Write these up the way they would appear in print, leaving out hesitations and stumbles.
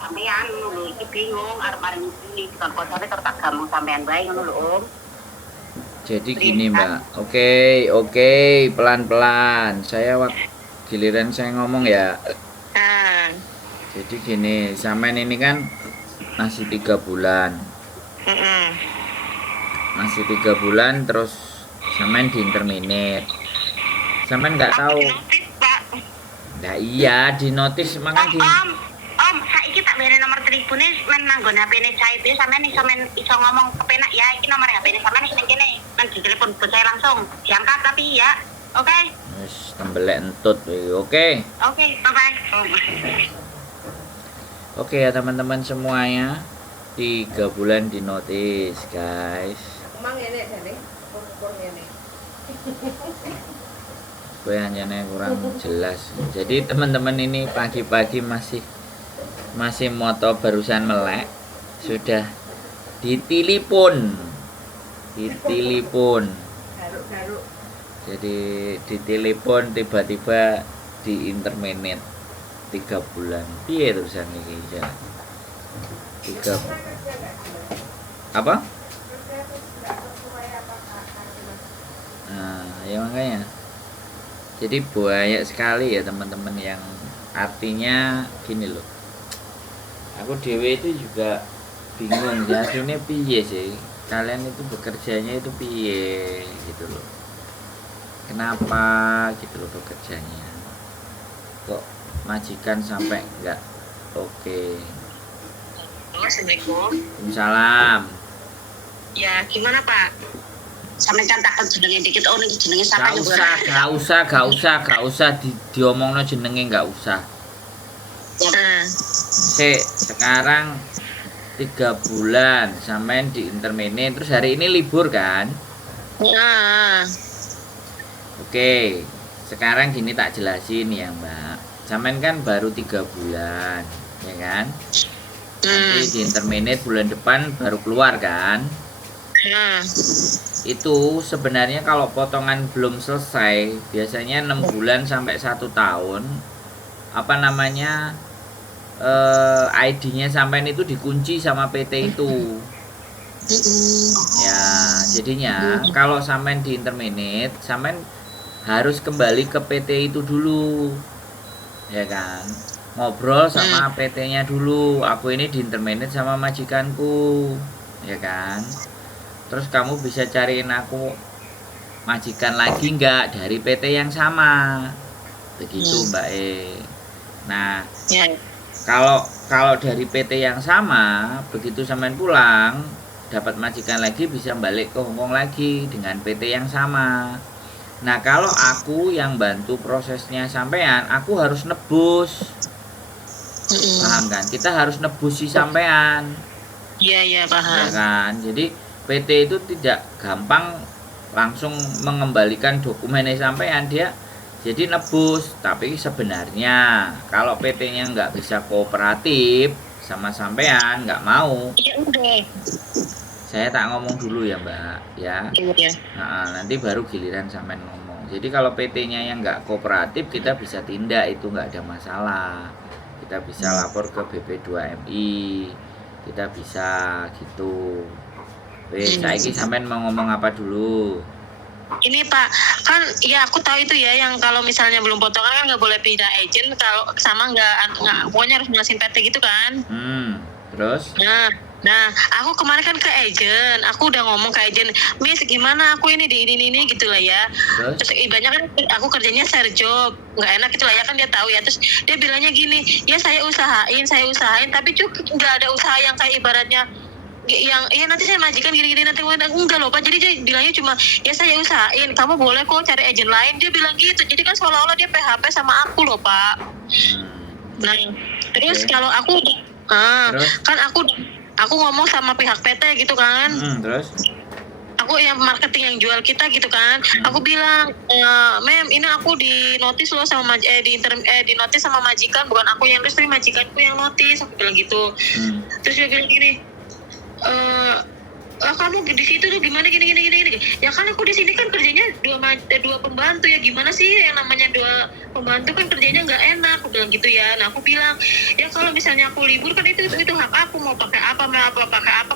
sampean ngono lho, iki bingung arep maring iki kon koncone terus tak gampang sampean bae ngono lho, Om. Jadi gini Mbak, oke, pelan-pelan. Giliran saya ngomong ya. Ah. Jadi gini, sampean ini kan masih 3 bulan. Masih 3 bulan terus sampean di interminate. Sampean nggak tahu. Notis, Pak. Nah iya, di notis makanya di Om, saiki tak beri nomor telepone men nanggon HP-ne Saib sampean iso ngomong kepenak ya, iki nomor HP-ne sampean ning kene. Nang ditelepon bos saya langsung. Diangkat tapi ya. Oke. wis tembelek entut iki. Oke. Oke, bye-bye. Oke ya teman-teman semuanya, 3 bulan di notis guys. Emang ini jane ukur ngene. Gue hanya kurang jelas. Jadi teman-teman ini pagi-pagi masih moto barusan melek, sudah ditelepon. Garuk-garuk. Jadi ditelepon tiba-tiba di interminate 3 bulan. Piye terusan iki ya? 3 apa? Nah, ya makanya. Jadi banyak sekali ya teman-teman yang artinya gini loh. Aku dewe itu juga bingung ya, aslinya piye sih? Kalian itu bekerjanya itu piye gitu loh. Kenapa gitu loh bekerjanya? Kok majikan sampai enggak oke. Assalamualaikum. Waalaikumsalam. Ya, gimana Pak? Sampeyan kan takon jenenge dikit, oh niki jenenge sapa Gak usah diomongno jenenge, gak usah. Sekarang 3 bulan sampean di intermene, terus hari ini libur kan? Oke, sekarang gini tak jelasin ya Mbak. Sampean kan baru 3 bulan, ya kan? Nanti di intermediate bulan depan baru keluar kan? Itu sebenarnya kalau potongan belum selesai, biasanya 6 bulan sampai 1 tahun, apa namanya, ID-nya sampean itu dikunci sama PT itu. Ya, jadinya kalau sampean di intermediate, sampean harus kembali ke PT itu dulu, ya kan? Ngobrol sama PT-nya dulu. Aku ini di intermediate sama majikanku, ya kan? Terus kamu bisa cariin aku majikan lagi enggak dari PT yang sama, begitu Mbak E. Nah, kalau dari PT yang sama, begitu sampean pulang dapat majikan lagi, bisa balik ke Hongkong lagi dengan PT yang sama. Nah, kalau aku yang bantu prosesnya sampean, aku harus nebus. Paham kan? Kita harus nebus si sampean. Iya, paham. Ya kan? Jadi PT itu tidak gampang langsung mengembalikan dokumennya sampean, dia jadi nebus. Tapi sebenarnya kalau PT-nya nggak bisa kooperatif sama sampean, nggak mau, Ya udah. saya tak ngomong dulu ya Mbak ya. Nah, nanti baru giliran sampean ngomong. Jadi kalau PT-nya yang nggak kooperatif, kita bisa tindak, itu nggak ada masalah. Kita bisa lapor ke BP2MI, kita bisa gitu. Saiki sampean mau ngomong apa dulu? Ini Pak, kan ya aku tahu itu ya, yang kalau misalnya belum potongan kan nggak boleh pindah agent, kalau sama nggak pokoknya harus ngelasin PT gitu kan. Terus? Nah, aku kemarin kan ke agent, aku udah ngomong ke agent, Miss gimana aku ini di ini gitu lah ya. Terus ibaratnya kan aku kerjanya share job, nggak enak gitu lah ya, kan dia tahu ya. Terus dia bilangnya gini, ya saya usahain, tapi juga nggak ada usaha yang kayak ibaratnya yang iya nanti saya majikan gini-gini nanti enggak loh Pak. Jadi dia bilangnya cuma ya saya usahain, kamu boleh kok cari agent lain, dia bilang gitu. Jadi kan seolah-olah dia PHP sama aku loh Pak. Nah terus kalau aku kan aku ngomong sama pihak PT gitu kan. Terus aku yang marketing yang jual kita gitu kan. Aku bilang, Mem ini aku di notis loh sama di notis sama majikan, bukan aku yang notis tapi majikanku yang notis, aku bilang gitu. Terus dia bilang gini, kamu di situ tuh gimana gini. Ya kan aku di sini kan kerjanya dua pembantu ya, gimana sih yang namanya dua pembantu kan kerjanya nggak enak, aku bilang gitu ya. Nah aku bilang ya kalau misalnya aku libur kan itu hak aku, mau pakai apa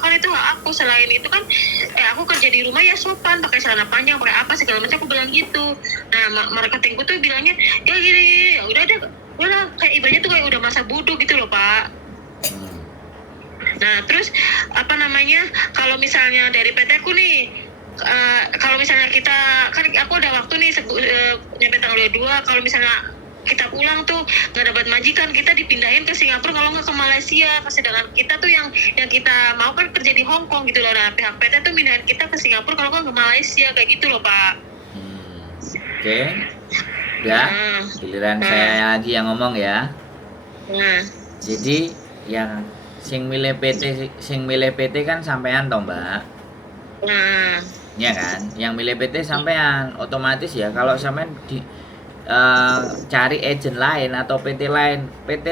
kan itu hak aku. Selain itu kan aku kerja di rumah ya sopan, pakai celana panjang, pakai apa segala macam, aku bilang gitu. Nah marketingku tuh bilangnya ya gini, ya udah kayak ibaratnya tuh kayak udah masa bodoh gitu loh Pak. Nah terus apa namanya, kalau misalnya dari PT ku nih, kalau misalnya kita kan aku ada waktu nih nyampe tanggal 22, kalau misalnya kita pulang tuh nggak dapat majikan, kita dipindahin ke Singapura kalau nggak ke Malaysia. Sedangkan kita tuh yang kita mau kan kerja di Hong Kong gitu loh. Nah pihak PT tuh pindahin kita ke Singapura kalau nggak ke Malaysia kayak gitu loh Pak. Oke. Udah, giliran saya lagi yang ngomong ya. Jadi yang sing milih PT kan sampean toh Mbak. Ya kan, yang milih PT sampean, otomatis ya kalau sampean cari agent lain atau PT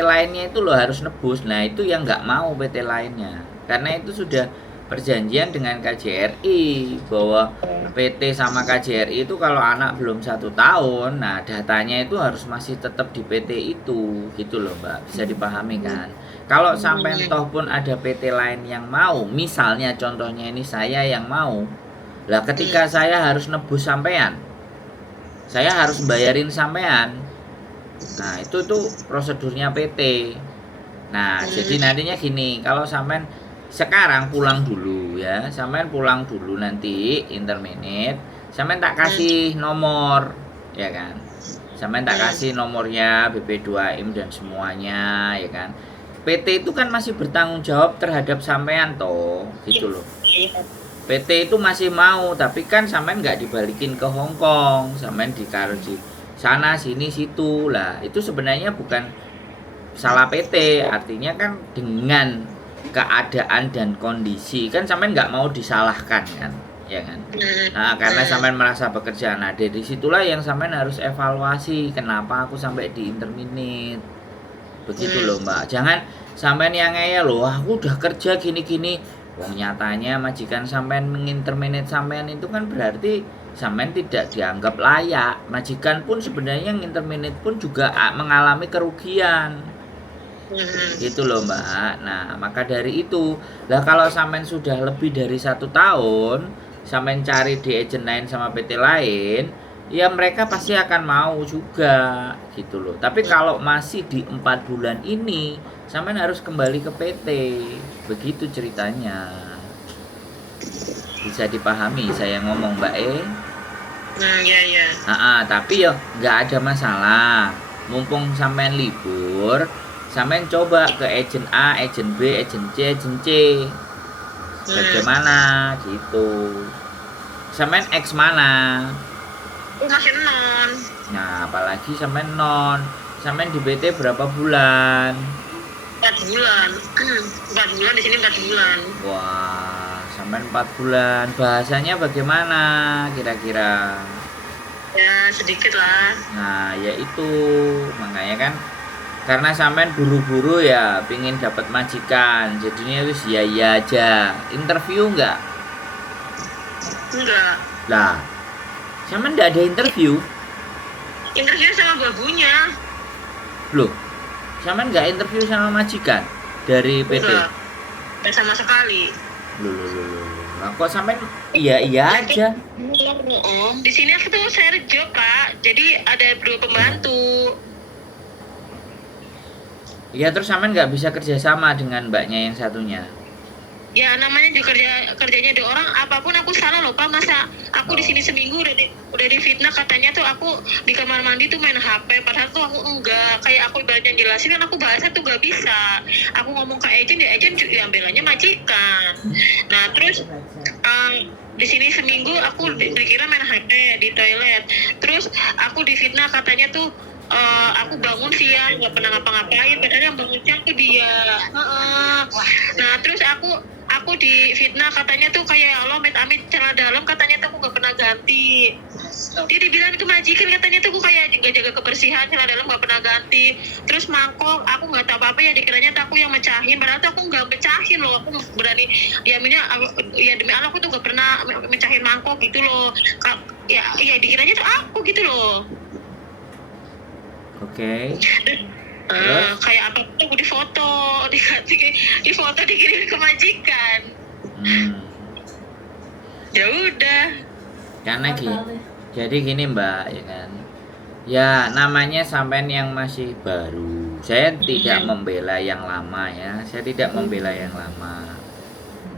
lainnya itu lo harus nebus. Nah itu yang nggak mau PT lainnya, karena itu sudah perjanjian dengan KJRI bahwa PT sama KJRI itu kalau anak belum 1 tahun, nah datanya itu harus masih tetap di PT itu, gitu loh Mbak, bisa dipahami kan? Kalau sampai toh pun ada PT lain yang mau, misalnya contohnya ini saya yang mau, lah ketika saya harus nebus sampean, saya harus bayarin sampean. Nah itu tuh prosedurnya PT. Nah jadi nantinya gini, kalau sampean sekarang pulang dulu ya, sampean pulang dulu, nanti interminate sampean tak kasih nomor ya kan, sampean tak kasih nomornya, BP2M dan semuanya ya kan. PT itu kan masih bertanggung jawab terhadap sampean toh, gitu loh. PT itu masih mau, tapi kan sampean nggak dibalikin ke Hong Kong, sampean ditaruh di sana sini situ lah. Itu sebenarnya bukan salah PT, artinya kan dengan keadaan dan kondisi kan sampean nggak mau disalahkan kan, ya kan. Nah karena sampean merasa bekerja, nah dari situlah yang sampean harus evaluasi, kenapa aku sampai di interminate, begitu loh Mbak. Jangan sampean yang ngeyel loh, aku udah kerja gini-gini, wong nyatanya majikan sampean menginterminate sampean, itu kan berarti sampean tidak dianggap layak. Majikan pun sebenarnya yang interminate pun juga mengalami kerugian, gitu loh Mbak. Nah maka dari itu lah, kalau sampean sudah lebih dari 1 tahun sampean cari di agent lain sama PT lain, ya mereka pasti akan mau juga, gitu loh. Tapi kalau masih di 4 bulan ini sampean harus kembali ke PT, begitu ceritanya. Bisa dipahami saya ngomong Mbak Iya. Tapi ya nggak ada masalah, mumpung sampean libur, sampean coba ke agent A, agent B, agent C, agent C. Bagaimana gitu. Sampean X mana? Masih non. Nah, apalagi sampean non. Sampean di PT berapa bulan? 4 bulan. 4 bulan di sini 4 bulan. Wah, sampean 4 bulan. Bahasanya bagaimana kira-kira? Ya, sedikit lah. Nah, ya itu. Makanya kan karena sampean buru-buru ya, pingin dapat majikan, jadinya itu iya aja. Interview enggak? Enggak. Lah, sampean enggak ada interview? Interview sama babunya. Loh, sampean enggak interview sama majikan dari PT? Enggak sama sekali. Loh. Nah, kok sampean iya aja? Di sini aku tuh share job Pak, jadi ada 2 pembantu. Iya, terus sampean nggak bisa kerjasama dengan mbaknya yang satunya? Ya namanya juga kerjanya 2 orang, apapun aku salah loh Pak. Masa aku di sini seminggu udah difitnah, katanya tuh aku di kamar mandi tuh main HP, padahal tuh aku enggak. Kayak aku ibaratnya jelasin kan, aku bahasa tuh gak bisa. Aku ngomong ke agent, ya agent ambilannya majikan. Nah terus di sini seminggu aku dikira main HP di toilet. Terus aku difitnah, katanya tuh aku bangun siang nggak pernah ngapa-ngapain, padahal yang bangun siang tuh dia. Nah terus aku aku di fitnah katanya tuh kayak Allah amit-amit celana dalam katanya tuh aku nggak pernah ganti. Dia dibilang ke majikan katanya tuh aku kayak jaga kebersihan celana dalam nggak pernah ganti. Terus mangkok aku nggak tahu apa-apa ya dikiranya tuh aku yang mecahin, padahal tuh aku nggak mecahin loh. Aku berani ya demi Allah aku tuh nggak pernah mecahin mangkok gitu loh. Ya dikiranya tuh aku gitu loh. Oke. Terus? Kayak apa tuh aku di foto dikirim ke majikan. Ya udah. Karena jadi gini Mbak, ya kan. Ya namanya sampean yang masih baru. Saya tidak membela yang lama ya. Saya tidak membela yang lama.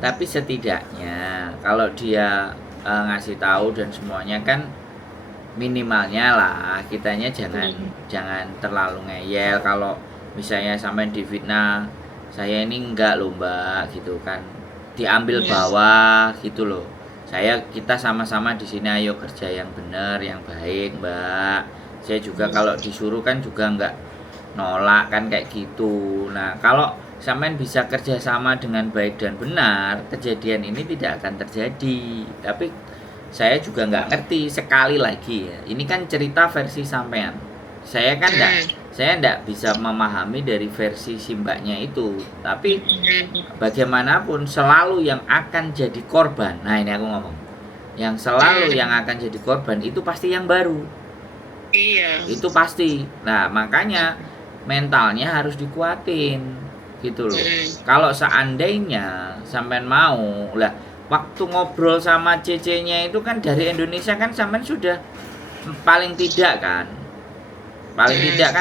Tapi setidaknya kalau dia ngasih tahu dan semuanya kan minimalnya lah kitanya jangan terlalu ngeyel kalau misalnya sampai difitnah saya ini enggak loh Mbak gitu kan, diambil bawah gitu loh. Kita sama-sama di sini ayo kerja yang benar yang baik Mbak. Saya juga kalau disuruh kan juga enggak nolak kan kayak gitu. Nah kalau sampean bisa kerja sama dengan baik dan benar, kejadian ini tidak akan terjadi. Tapi saya juga nggak ngerti, sekali lagi ya, ini kan cerita versi sampean. Saya kan nggak bisa memahami dari versi si mbaknya itu. Tapi bagaimanapun selalu yang akan jadi korban. Nah ini aku ngomong, yang selalu yang akan jadi korban itu pasti yang baru. Iya. Itu pasti. Nah makanya mentalnya harus dikuatin gitu loh. Kalau seandainya sampean mau lah, waktu ngobrol sama CC-nya itu kan dari Indonesia kan sampean sudah paling tidak kan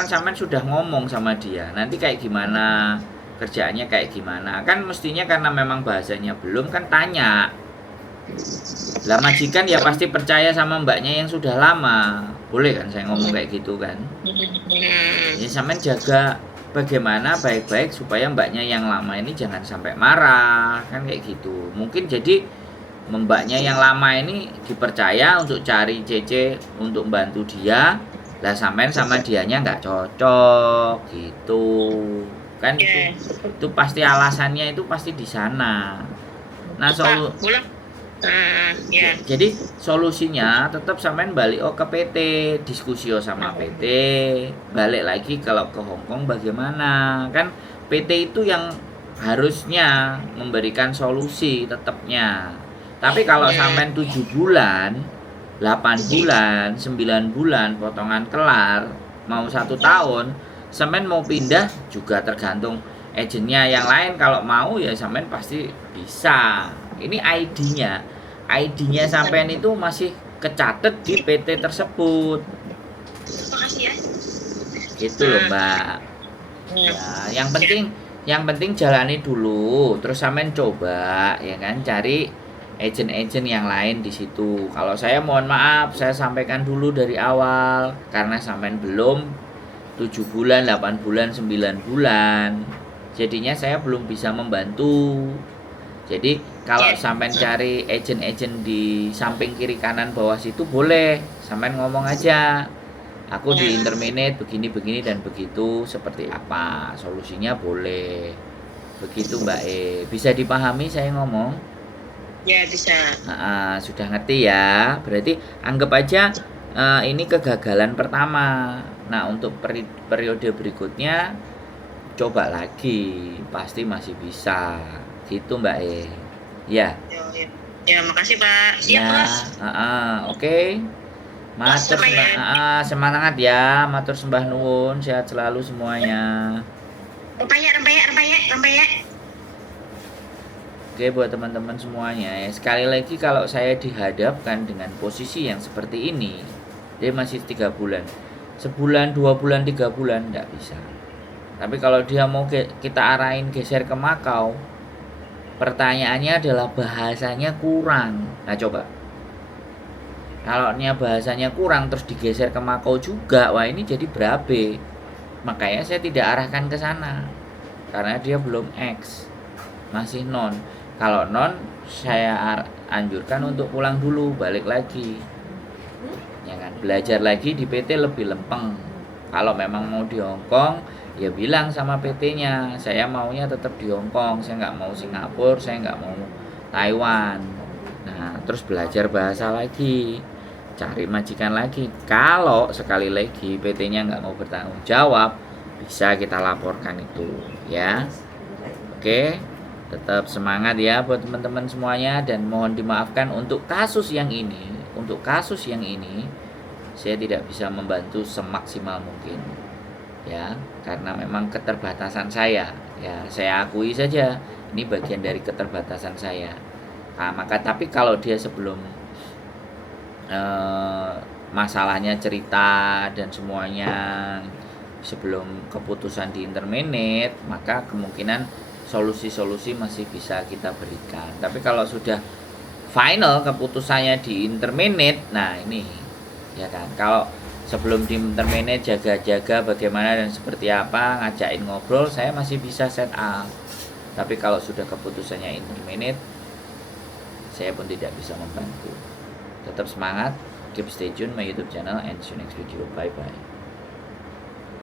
sampean sudah ngomong sama dia nanti kayak gimana kerjaannya kayak gimana kan, mestinya karena memang bahasanya belum kan tanya lah. Majikan ya pasti percaya sama mbaknya yang sudah lama, boleh kan saya ngomong kayak gitu kan. Ya sampean jaga bagaimana baik-baik supaya mbaknya yang lama ini jangan sampai marah kan kayak gitu. Mungkin jadi mbaknya yang lama ini dipercaya untuk cari CC untuk bantu dia, lah sampean sama dianya nggak cocok gitu kan. Itu pasti alasannya itu pasti di sana. Nah jadi solusinya tetap sampean balik ke PT, diskusi sama PT, balik lagi kalau ke Hongkong bagaimana kan. PT itu yang harusnya memberikan solusi tetapnya. Tapi kalau sampean 7 bulan, 8 bulan, 9 bulan potongan kelar, mau 1 tahun, sampean mau pindah juga tergantung agennya yang lain. Kalau mau ya sampean pasti bisa. Ini ID-nya sampean itu masih kecatet di PT tersebut. Makasih ya. Gitu loh Mbak. Ya, yang penting jalani dulu, terus sampean coba ya kan cari agent-agent yang lain di situ. Kalau saya mohon maaf, saya sampaikan dulu dari awal karena sampean belum 7 bulan, 8 bulan, 9 bulan. Jadinya saya belum bisa membantu. Jadi kalau sampean cari agent-agent di samping kiri kanan bawah situ boleh, sampean ngomong aja. Aku di interminate begini dan begitu, seperti apa solusinya boleh. Begitu Mbak bisa dipahami saya ngomong? Ya bisa. Sudah ngerti ya. Berarti anggap aja ini kegagalan pertama. Nah untuk periode berikutnya coba lagi, pasti masih bisa. Gitu Mbak ya. Ya makasih Pak. Siap ya, oke. Matur semangat ya, matur sembah nuwun, sehat selalu semuanya. Rempeyek. Oke buat teman-teman semuanya ya. Sekali lagi kalau saya dihadapkan dengan posisi yang seperti ini, dia masih 3 bulan, sebulan, 2 bulan, 3 bulan enggak bisa. Tapi kalau dia mau kita arahin geser ke Makau, pertanyaannya adalah bahasanya kurang. Nah coba, kalau bahasanya kurang terus digeser ke Makau juga, wah ini jadi berabe. Makanya saya tidak arahkan ke sana karena dia belum X, masih non. Kalau non, saya anjurkan untuk pulang dulu, balik lagi, ya kan, belajar lagi di PT lebih lempeng. Kalau memang mau di Hongkong, ya bilang sama PT-nya, saya maunya tetap di Hong Kong, saya nggak mau Singapura, saya nggak mau Taiwan. Nah, terus belajar bahasa lagi, cari majikan lagi. Kalau sekali lagi PT-nya nggak mau bertanggung jawab, bisa kita laporkan itu, ya. Oke, tetap semangat ya buat teman-teman semuanya, dan mohon dimaafkan untuk kasus yang ini. Untuk kasus yang ini, saya tidak bisa membantu semaksimal mungkin, ya, karena memang keterbatasan saya. Ya, saya akui saja, ini bagian dari keterbatasan saya. Nah, maka tapi kalau dia sebelum masalahnya cerita dan semuanya sebelum keputusan di interminate, maka kemungkinan solusi-solusi masih bisa kita berikan. Tapi kalau sudah final keputusannya di interminate, nah ini ya kan, kalau sebelum di interminate jaga-jaga bagaimana dan seperti apa, ngajakin ngobrol, saya masih bisa set up. Tapi kalau sudah keputusannya interminate, saya pun tidak bisa membantu. Tetap semangat, keep stay tune my YouTube channel, and see you next video. Bye bye.